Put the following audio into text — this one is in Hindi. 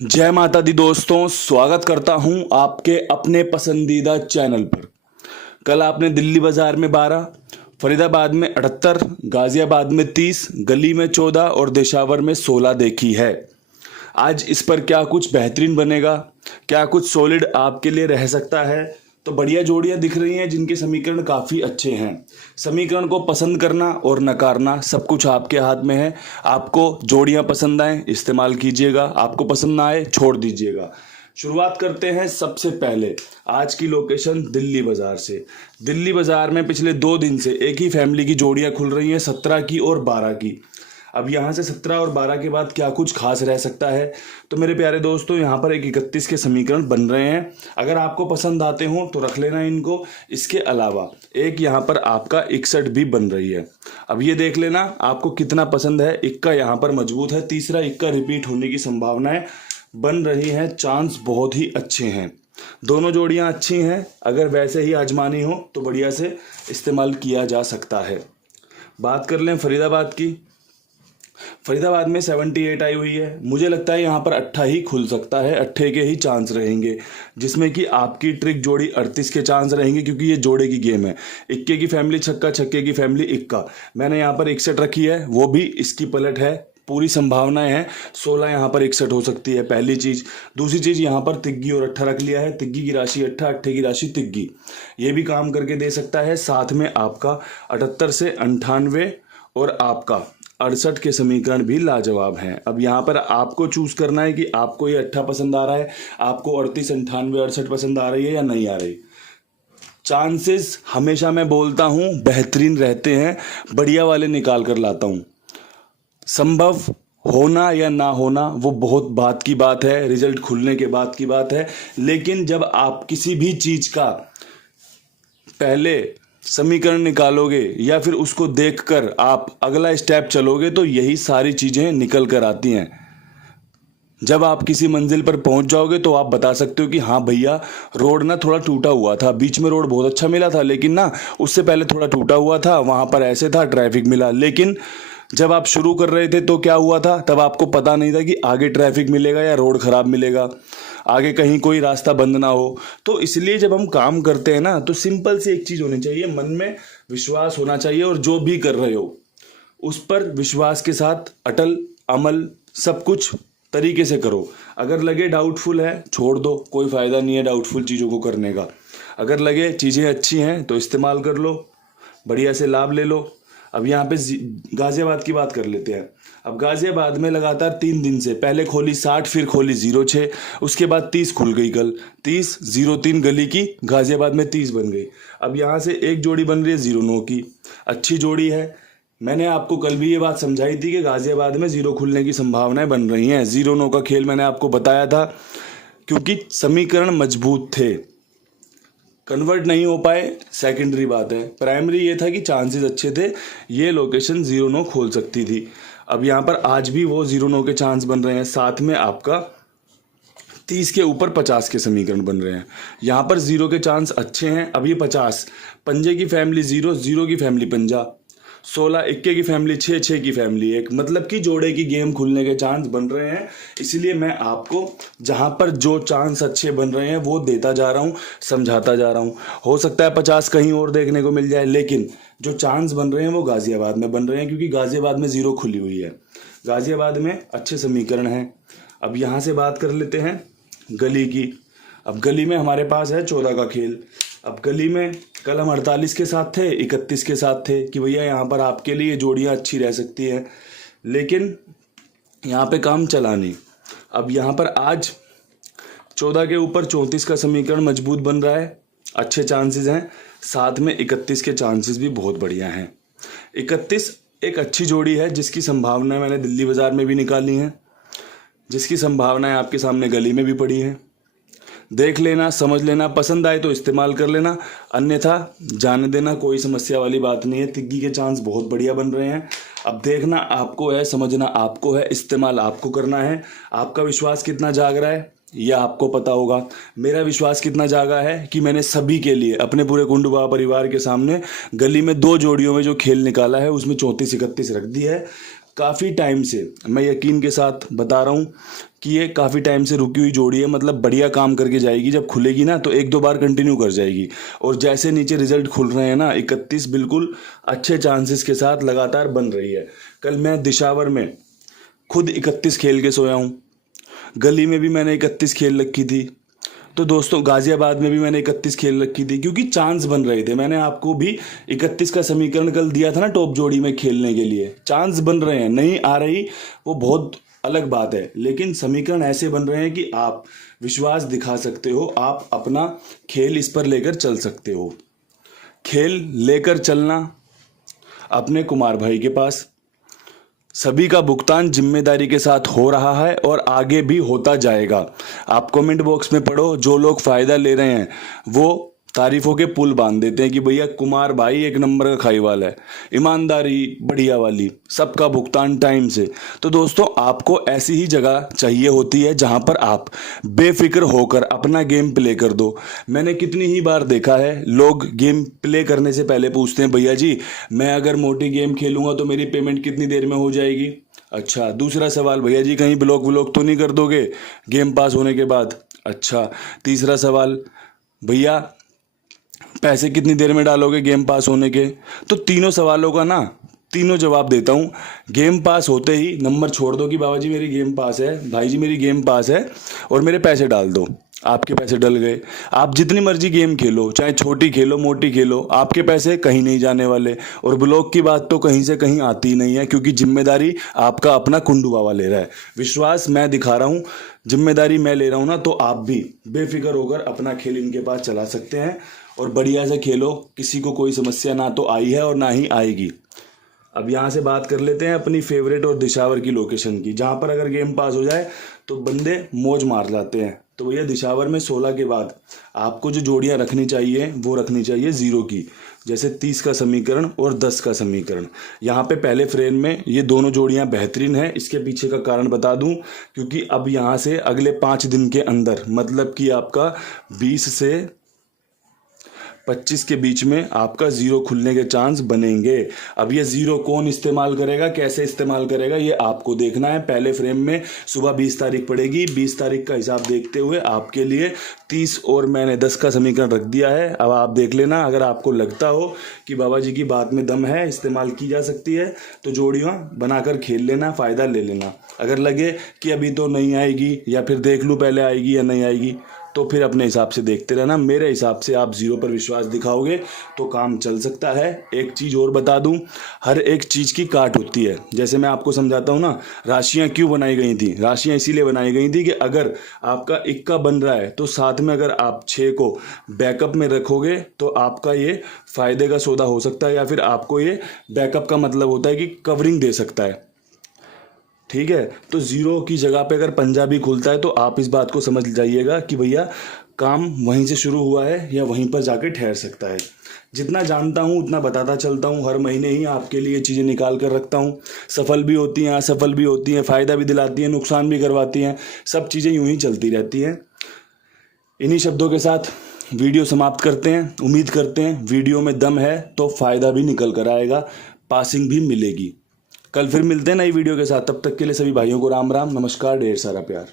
जय माता दी दोस्तों, स्वागत करता हूं आपके अपने पसंदीदा चैनल पर। कल आपने दिल्ली बाजार में 12, फरीदाबाद में 78, गाजियाबाद में 30, गली में 14 और देशावर में 16 देखी है। आज इस पर क्या कुछ बेहतरीन बनेगा, क्या कुछ सॉलिड आपके लिए रह सकता है। तो बढ़िया जोड़ियां दिख रही हैं जिनके समीकरण काफ़ी अच्छे हैं। समीकरण को पसंद करना और नकारना सब कुछ आपके हाथ में है। आपको जोड़ियां पसंद आए इस्तेमाल कीजिएगा, आपको पसंद ना आए छोड़ दीजिएगा। शुरुआत करते हैं सबसे पहले आज की लोकेशन दिल्ली बाजार से। दिल्ली बाजार में पिछले 2 दिन से एक ही फैमिली की जोड़ियां खुल रही हैं, 17 की और 12 की। अब यहाँ से 17 और 12 के बाद क्या कुछ खास रह सकता है। तो मेरे प्यारे दोस्तों, यहाँ पर एक 31 के समीकरण बन रहे हैं। अगर आपको पसंद आते हो तो रख लेना इनको। इसके अलावा एक यहाँ पर आपका 61 भी बन रही है। अब ये देख लेना आपको कितना पसंद है। इक्का यहाँ पर मजबूत है, तीसरा इक्का रिपीट होने की संभावनाएं बन रही हैं, चांस बहुत ही अच्छे हैं। दोनों जोड़ियाँ अच्छी हैं, अगर वैसे ही आजमानी हो तो बढ़िया से इस्तेमाल किया जा सकता है। बात कर लें फरीदाबाद की। फरीदाबाद में 78 आई हुई है। मुझे लगता है यहाँ पर 8 ही खुल सकता है, 8 के ही चांस रहेंगे, जिसमें कि आपकी ट्रिक जोड़ी 38 के चांस रहेंगे, क्योंकि ये जोड़े की गेम है। इक्के की फैमिली छक्का, छक्के की फैमिली इक्का। मैंने यहाँ पर 61 रखी है, वो भी इसकी पलट है, पूरी संभावनाएं हैं। 16 यहाँ पर 61 हो सकती है, पहली चीज। दूसरी चीज, यहाँ पर तिग्गी और 8 रख लिया है। तिग्गी की राशि 8, 8 की राशि तिग्गी, ये भी काम करके दे सकता है। साथ में आपका 78 से 98 और आपका 68 के समीकरण भी लाजवाब हैं। अब यहाँ पर आपको चूज करना है कि आपको ये 8 पसंद आ रहा है, आपको 38, 98, 68 पसंद आ रही है या नहीं आ रही। चांसेस हमेशा मैं बोलता हूँ बेहतरीन रहते हैं, बढ़िया वाले निकाल कर लाता हूँ। संभव होना या ना होना वो बहुत बात की बात है, रिजल्ट खुलने के बाद की बात है। लेकिन जब आप किसी भी चीज का पहले समीकरण निकालोगे या फिर उसको देखकर आप अगला स्टेप चलोगे तो यही सारी चीजें निकल कर आती हैं। जब आप किसी मंजिल पर पहुंच जाओगे तो आप बता सकते हो कि हाँ भैया, रोड ना थोड़ा टूटा हुआ था, बीच में रोड बहुत अच्छा मिला था, लेकिन ना उससे पहले थोड़ा टूटा हुआ था, वहां पर ऐसे था, ट्रैफिक मिला। लेकिन जब आप शुरू कर रहे थे तो क्या हुआ था, तब आपको पता नहीं था कि आगे ट्रैफिक मिलेगा या रोड खराब मिलेगा, आगे कहीं कोई रास्ता बंद ना हो। तो इसलिए जब हम काम करते हैं ना, तो सिंपल सी एक चीज होनी चाहिए, मन में विश्वास होना चाहिए और जो भी कर रहे हो उस पर विश्वास के साथ अटल अमल सब कुछ तरीके से करो। अगर लगे डाउटफुल है छोड़ दो, कोई फायदा नहीं है डाउटफुल चीजों को करने का। अगर लगे चीजें अच्छी हैं तो इस्तेमाल कर लो, बढ़िया से लाभ ले लो। अब यहाँ पे गाजियाबाद की बात कर लेते हैं। अब गाजियाबाद में लगातार 3 दिन से पहले खोली 60, फिर खोली 06, उसके बाद 30 खुल गई। कल 30, 03 गली की, गाजियाबाद में 30 बन गई। अब यहाँ से एक जोड़ी बन रही है 09 की, अच्छी जोड़ी है। मैंने आपको कल भी ये बात समझाई थी कि गाजियाबाद में 0 खुलने की संभावनाएं बन रही हैं। 09 का खेल मैंने आपको बताया था, क्योंकि समीकरण मजबूत थे, कन्वर्ट नहीं हो पाए, सेकेंडरी बात है। प्राइमरी ये था कि चांसेस अच्छे थे, ये लोकेशन 09 खोल सकती थी। अब यहाँ पर आज भी वो 09 के चांस बन रहे हैं, साथ में आपका 30 के ऊपर 50 के समीकरण बन रहे हैं। यहाँ पर 0 के चांस अच्छे हैं। अब ये 50, पंजे की फैमिली 0, 0 की फैमिली पंजा, 16 इक्के की फैमिली 6, 6 की फैमिली 1, मतलब कि जोड़े की गेम खुलने के चांस बन रहे हैं। इसलिए मैं आपको जहां पर जो चांस अच्छे बन रहे हैं वो देता जा रहा हूं, समझाता जा रहा हूं। हो सकता है 50 कहीं और देखने को मिल जाए, लेकिन जो चांस बन रहे हैं वो गाजियाबाद में बन रहे हैं, क्योंकि गाजियाबाद में 0 खुली हुई है, गाजियाबाद में अच्छे समीकरण हैं। अब यहाँ से बात कर लेते हैं गली की। अब गली में हमारे पास है 14 का खेल। अब गली में कल हम 48 के साथ थे, 31 के साथ थे कि भैया यहाँ पर आपके लिए जोड़ियाँ अच्छी रह सकती हैं, लेकिन यहाँ पे काम चला नहीं। अब यहाँ पर आज 14 के ऊपर 34 का समीकरण मजबूत बन रहा है, अच्छे चांसेस हैं। साथ में 31 के चांसेस भी बहुत बढ़िया हैं। 31 एक अच्छी जोड़ी है जिसकी संभावना मैंने दिल्ली बाजार में भी निकाली हैं, जिसकी संभावनाएं आपके सामने गली में भी पड़ी हैं। देख लेना, समझ लेना, पसंद आए तो इस्तेमाल कर लेना, अन्यथा जाने देना, कोई समस्या वाली बात नहीं है। तिग्गी के चांस बहुत बढ़िया बन रहे हैं। अब देखना आपको है, समझना आपको है, इस्तेमाल आपको करना है। आपका विश्वास कितना जाग रहा है यह आपको पता होगा। मेरा विश्वास कितना जागा है कि मैंने सभी के लिए अपने पूरे कुंडुबा परिवार के सामने गली में 2 जोड़ियों में जो खेल निकाला है उसमें 34 31 रख दी है। काफ़ी टाइम से, मैं यकीन के साथ बता रहा हूँ कि ये काफ़ी टाइम से रुकी हुई जोड़ी है, मतलब बढ़िया काम करके जाएगी। जब खुलेगी ना तो एक दो बार कंटिन्यू कर जाएगी। और जैसे नीचे रिजल्ट खुल रहे हैं ना, 31 बिल्कुल अच्छे चांसेस के साथ लगातार बन रही है। कल मैं दिशावर में खुद 31 खेल के सोया हूँ, गली में भी मैंने 31 खेल रखी थी, तो दोस्तों गाजियाबाद में भी मैंने 31 खेल रखी थी, क्योंकि चांस बन रहे थे। मैंने आपको भी 31 का समीकरण कल दिया था ना टॉप जोड़ी में खेलने के लिए। चांस बन रहे हैं, नहीं आ रही वो बहुत अलग बात है, लेकिन समीकरण ऐसे बन रहे हैं कि आप विश्वास दिखा सकते हो, आप अपना खेल इस पर लेकर चल सकते हो। खेल लेकर चलना अपने कुमार भाई के पास, सभी का भुगतान जिम्मेदारी के साथ हो रहा है और आगे भी होता जाएगा। आप कमेंट बॉक्स में पढ़ो, जो लोग फायदा ले रहे हैं वो तारीफों के पुल बांध देते हैं कि भैया कुमार भाई एक नंबर का खाईवाल है, ईमानदारी बढ़िया वाली, सबका भुगतान टाइम से। तो दोस्तों आपको ऐसी ही जगह चाहिए होती है जहां पर आप बेफिक्र होकर अपना गेम प्ले कर दो। मैंने कितनी ही बार देखा है, लोग गेम प्ले करने से पहले पूछते हैं भैया जी मैं अगर मोटी गेम खेलूंगा तो मेरी पेमेंट कितनी देर में हो जाएगी। अच्छा, दूसरा सवाल, भैया जी कहीं ब्लॉक तो नहीं कर दोगे गेम पास होने के बाद। अच्छा, तीसरा सवाल, भैया पैसे कितनी देर में डालोगे गेम पास होने के। तो तीनों सवालों का ना तीनों जवाब देता हूँ। गेम पास होते ही नंबर छोड़ दो कि बाबा जी मेरी गेम पास है, भाई जी मेरी गेम पास है, और मेरे पैसे डाल दो। आपके पैसे डल गए। आप जितनी मर्जी गेम खेलो, चाहे छोटी खेलो मोटी खेलो, आपके पैसे कहीं नहीं जाने वाले। और ब्लॉक की बात तो कहीं से कहीं आती ही नहीं है, क्योंकि जिम्मेदारी आपका अपना कुंडू बाबा ले रहा है। विश्वास मैं दिखा रहा हूँ, जिम्मेदारी मैं ले रहा हूँ ना, तो आप भी बेफिक्र होकर अपना खेल इनके पास चला सकते हैं और बढ़िया से खेलो। किसी को कोई समस्या ना तो आई है और ना ही आएगी। अब यहाँ से बात कर लेते हैं अपनी फेवरेट और दिशावर की लोकेशन की, जहाँ पर अगर गेम पास हो जाए तो बंदे मौज मार जाते हैं। तो भैया दिशावर में 16 के बाद आपको जो जोड़ियाँ रखनी चाहिए वो रखनी चाहिए 0 की, जैसे 30 का समीकरण और 10 का समीकरण। यहाँ पे पहले फ्रेम में ये दोनों जोड़ियाँ बेहतरीन है। इसके पीछे का कारण बता दूं, क्योंकि अब यहाँ से अगले 5 दिन के अंदर, मतलब कि आपका 20 से 25 के बीच में आपका 0 खुलने के चांस बनेंगे। अब ये 0 कौन इस्तेमाल करेगा, कैसे इस्तेमाल करेगा, ये आपको देखना है। पहले फ्रेम में सुबह 20 तारीख पड़ेगी, 20 तारीख का हिसाब देखते हुए आपके लिए 30 और मैंने 10 का समीकरण रख दिया है। अब आप देख लेना, अगर आपको लगता हो कि बाबा जी की बात में दम है, इस्तेमाल की जा सकती है, तो जोड़ियाँ बनाकर खेल लेना, फ़ायदा ले लेना। अगर लगे कि अभी तो नहीं आएगी या फिर देख लूँ पहले आएगी या नहीं आएगी, तो फिर अपने हिसाब से देखते रहना। मेरे हिसाब से आप 0 पर विश्वास दिखाओगे तो काम चल सकता है। एक चीज़ और बता दूं, हर एक चीज़ की काट होती है। जैसे मैं आपको समझाता हूं ना, राशियां क्यों बनाई गई थी। राशियां इसीलिए बनाई गई थी कि अगर आपका इक्का बन रहा है तो साथ में अगर आप 6 को बैकअप में रखोगे तो आपका ये फायदे का सौदा हो सकता है, या फिर आपको ये बैकअप का मतलब होता है कि कवरिंग दे सकता है। ठीक है, तो 0 की जगह पे अगर पंजाबी खुलता है तो आप इस बात को समझ जाइएगा कि भैया काम वहीं से शुरू हुआ है या वहीं पर जाके ठहर सकता है। जितना जानता हूँ उतना बताता चलता हूँ। हर महीने ही आपके लिए चीज़ें निकाल कर रखता हूँ। सफल भी होती हैं, असफल भी होती हैं, फ़ायदा भी दिलाती हैं, नुकसान भी करवाती हैं। सब चीज़ें यूं ही चलती रहती हैं। इन्हीं शब्दों के साथ वीडियो समाप्त करते हैं। उम्मीद करते हैं वीडियो में दम है तो फ़ायदा भी निकल कर आएगा, पासिंग भी मिलेगी। कल फिर मिलते हैं नई वीडियो के साथ। तब तक के लिए सभी भाइयों को राम राम, नमस्कार, ढेर सारा प्यार।